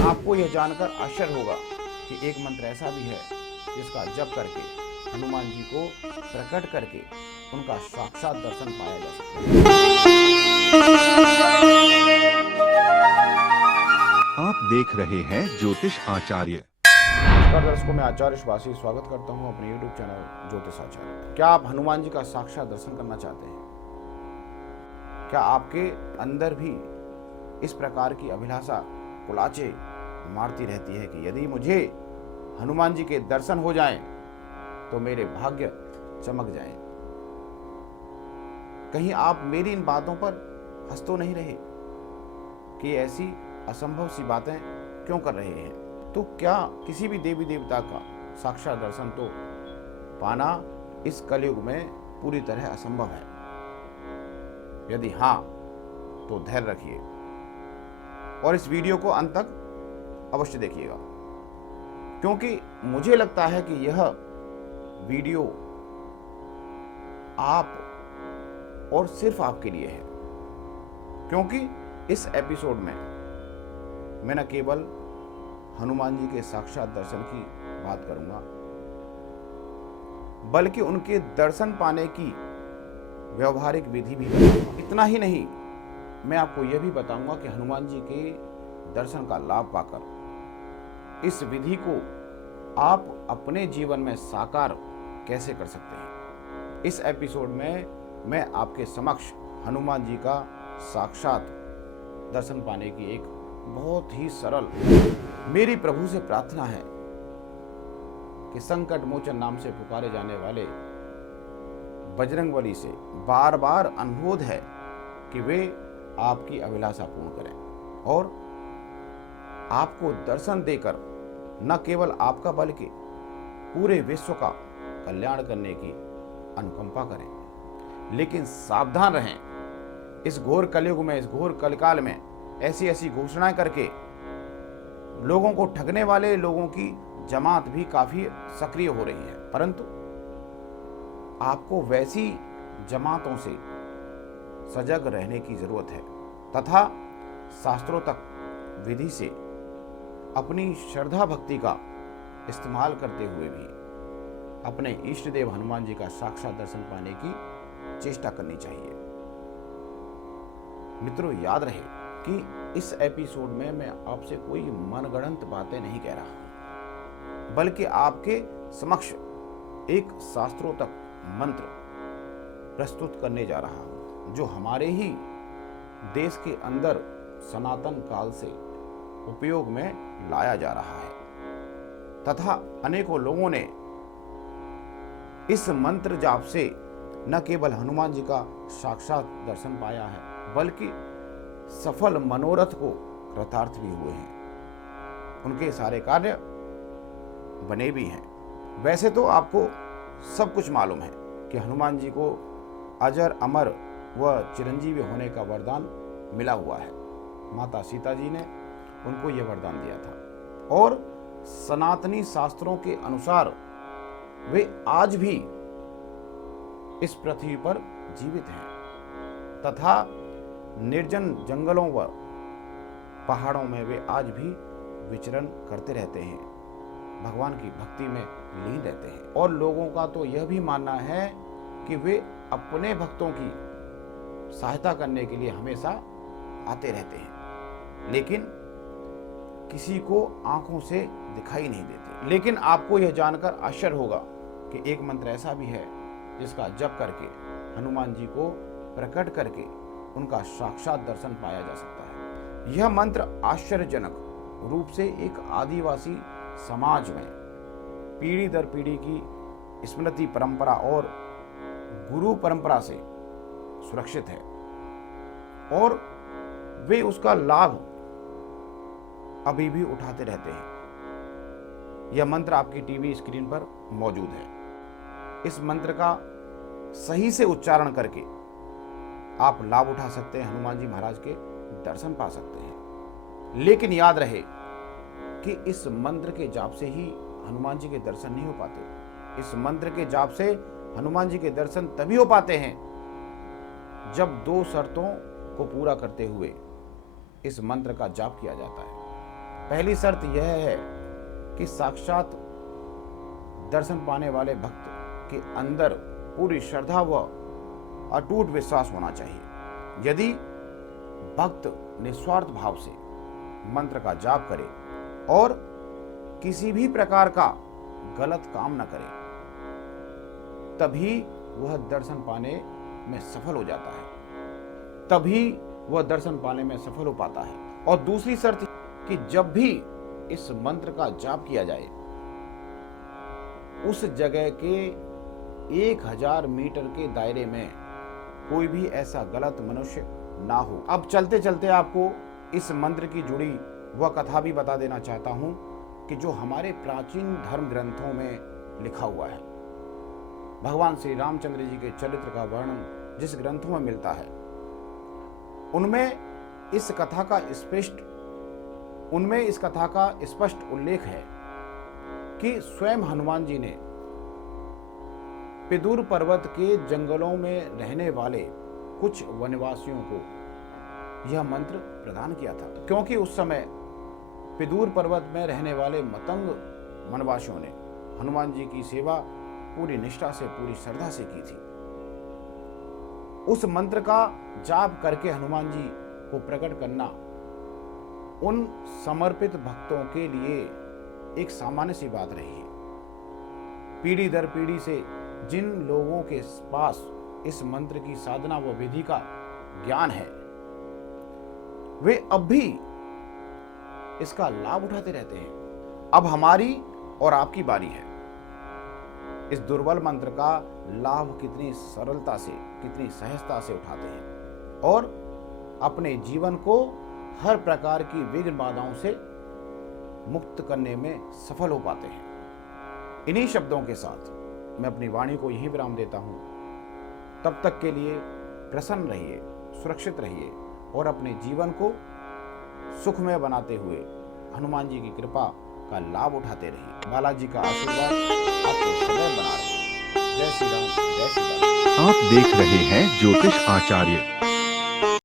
आपको यह जानकर आश्चर्य होगा कि एक मंत्र ऐसा भी है जिसका जप करके हनुमान जी को प्रकट करके उनका साक्षात दर्शन पाया जा सकता आप देख रहे हैं ज्योतिष आचार्य। नमस्कार दर्शकों, मैं आचार्य सुभाषी स्वागत करता हूं अपने YouTube चैनल ज्योतिष आचार्य। क्या आप हनुमान जी का साक्षात दर्शन करना चाहते हैं? क्या आपके अंदर भी इस प्रकार की अभिलाषा कुलाचे मारती रहती है कि यदि मुझे हनुमान जी के दर्शन हो जाएं तो मेरे भाग्य चमक जाएं? कहीं आप मेरी इन बातों पर हंस तो नहीं रहे कि ऐसी असंभव सी बातें क्यों कर रहे हैं? तो क्या किसी भी देवी देवता का साक्षात दर्शन तो पाना इस कलयुग में पूरी तरह असंभव है? यदि हाँ, तो धैर्य रखिए और इस वीडियो को अंत तक अवश्य देखिएगा, क्योंकि मुझे लगता है कि यह वीडियो आप और सिर्फ आपके लिए है। क्योंकि इस एपिसोड में मैं न केवल हनुमान जी के साक्षात दर्शन की बात करूंगा, बल्कि उनके दर्शन पाने की व्यवहारिक विधि भी बताऊंगा। इतना ही नहीं, मैं आपको यह भी बताऊंगा कि हनुमान जी के दर्शन का लाभ पाकर इस विधि को आप अपने जीवन में साकार कैसे कर सकते हैं। इस एपिसोड में मैं आपके समक्ष हनुमान जी का साक्षात दर्शन पाने की एक बहुत ही सरल मेरी प्रभु से प्रार्थना है कि संकट मोचन नाम से पुकारे जाने वाले बजरंगबली से बार बार अनुरोध है कि वे आपकी अभिलाषा पूर्ण करें और आपको दर्शन देकर न केवल आपका बल्कि पूरे विश्व का कल्याण करने की अनुकंपा करें। लेकिन सावधान रहें, इस घोर कलयुग में, इस घोर कलकाल में ऐसी ऐसी घोषणाएं करके लोगों को ठगने वाले लोगों की जमात भी काफी सक्रिय हो रही है। परंतु आपको वैसी जमातों से सजग रहने की जरूरत है तथा शास्त्रों तक विधि से अपनी श्रद्धा भक्ति का इस्तेमाल करते हुए भी अपने इष्ट देव हनुमान जी का साक्षात दर्शन पाने की चेष्टा करनी चाहिए। मित्रों, याद रहे कि इस एपिसोड में मैं आपसे कोई मनगढ़ंत बातें नहीं कह रहा, बल्कि आपके समक्ष एक शास्त्रोक्त मंत्र प्रस्तुत करने जा रहा हूं, जो हमारे ही देश के अंदर सनातन काल से उपयोग में लाया जा रहा है तथा अनेकों लोगों ने इस मंत्र जाप से न केवल हनुमान जी का साक्षात दर्शन पाया है, बल्कि सफल मनोरथ को कृतार्थ भी हुए हैं। उनके सारे कार्य बने भी हैं। वैसे तो आपको सब कुछ मालूम है कि हनुमान जी को अजर अमर व चिरंजीवी होने का वरदान मिला हुआ है। माता सीता जी ने उनको यह वरदान दिया था और सनातनी शास्त्रों के अनुसार वे आज भी इस पृथ्वी पर जीवित हैं तथा निर्जन जंगलों व पहाड़ों में वे आज भी विचरण करते रहते हैं, भगवान की भक्ति में लीन रहते हैं। और लोगों का तो यह भी मानना है कि वे अपने भक्तों की सहायता करने के लिए हमेशा आते रहते हैं, लेकिन किसी को आंखों से दिखाई नहीं देते। लेकिन आपको यह जानकर आश्चर्य होगा कि एक मंत्र ऐसा भी है जिसका जप करके हनुमान जी को प्रकट करके उनका साक्षात दर्शन पाया जा सकता है। यह मंत्र आश्चर्यजनक रूप से एक आदिवासी समाज में पीढ़ी दर पीढ़ी की स्मृति परंपरा और गुरु परंपरा से सुरक्षित है और वे उसका लाभ अभी भी उठाते रहते हैं। यह मंत्र आपकी टीवी स्क्रीन पर मौजूद है। इस मंत्र का सही से उच्चारण करके आप लाभ उठा सकते हैं, हनुमान जी महाराज के दर्शन पा सकते हैं। लेकिन याद रहे कि इस मंत्र के जाप से ही हनुमान जी के दर्शन नहीं हो पाते। इस मंत्र के जाप से हनुमान जी के दर्शन तभी हो पाते हैं जब दो शर्तों को पूरा करते हुए इस मंत्र का जाप किया जाता है। पहली शर्त यह है कि साक्षात दर्शन पाने वाले भक्त के अंदर पूरी श्रद्धा व अटूट विश्वास होना चाहिए। यदि भक्त निस्वार्थ भाव से मंत्र का जाप करे और किसी भी प्रकार का गलत काम न करे, तभी वह दर्शन पाने में सफल हो जाता है, तभी वह दर्शन पाने में सफल हो पाता है। और दूसरी शर्त कि जब भी इस मंत्र का जाप किया जाए, उस जगह के 1000 मीटर के दायरे में कोई भी ऐसा गलत मनुष्य ना हो। अब चलते चलते आपको इस मंत्र की जुड़ी वह कथा भी बता देना चाहता हूं कि जो हमारे प्राचीन धर्म ग्रंथों में लिखा हुआ है। भगवान श्री रामचंद्र जी के चरित्र का वर्णन जिस ग्रंथों में मिलता है, उनमें इस कथा का स्पष्ट उल्लेख है कि स्वयं हनुमान जी ने पिदुर पर्वत के जंगलों में रहने वाले कुछ वनवासियों को यह मंत्र प्रदान किया था, क्योंकि उस समय पिदुर पर्वत में रहने वाले मतंग वनवासियों ने हनुमान जी की सेवा पूरी निष्ठा से, पूरी श्रद्धा से की थी। उस मंत्र का जाप करके हनुमान जी को प्रकट करना उन समर्पित भक्तों के लिए एक सामान्य सी बात रही है। पीढ़ी दर पीढ़ी से जिन लोगों के पास इस मंत्र की साधना व विधि का ज्ञान है, वे अब भी इसका लाभ उठाते रहते हैं। अब हमारी और आपकी बारी है इस दुर्बल मंत्र का लाभ कितनी सरलता से, कितनी सहजता से उठाते हैं और अपने जीवन को हर प्रकार की विघ्न बाधाओं से मुक्त करने में सफल हो पाते हैं। इन्हीं शब्दों के साथ मैं अपनी वाणी को यहीं विराम देता हूं। तब तक के लिए प्रसन्न रहिए, सुरक्षित रहिए और अपने जीवन को सुखमय बनाते हुए हनुमान जी की कृपा का लाभ उठाते रहिए। बालाजी का आशीर्वाद आपको सदैव बना रहे। जय श्री राम, जय श्री राम। आप देख रहे हैं ज्योतिष आचार्य।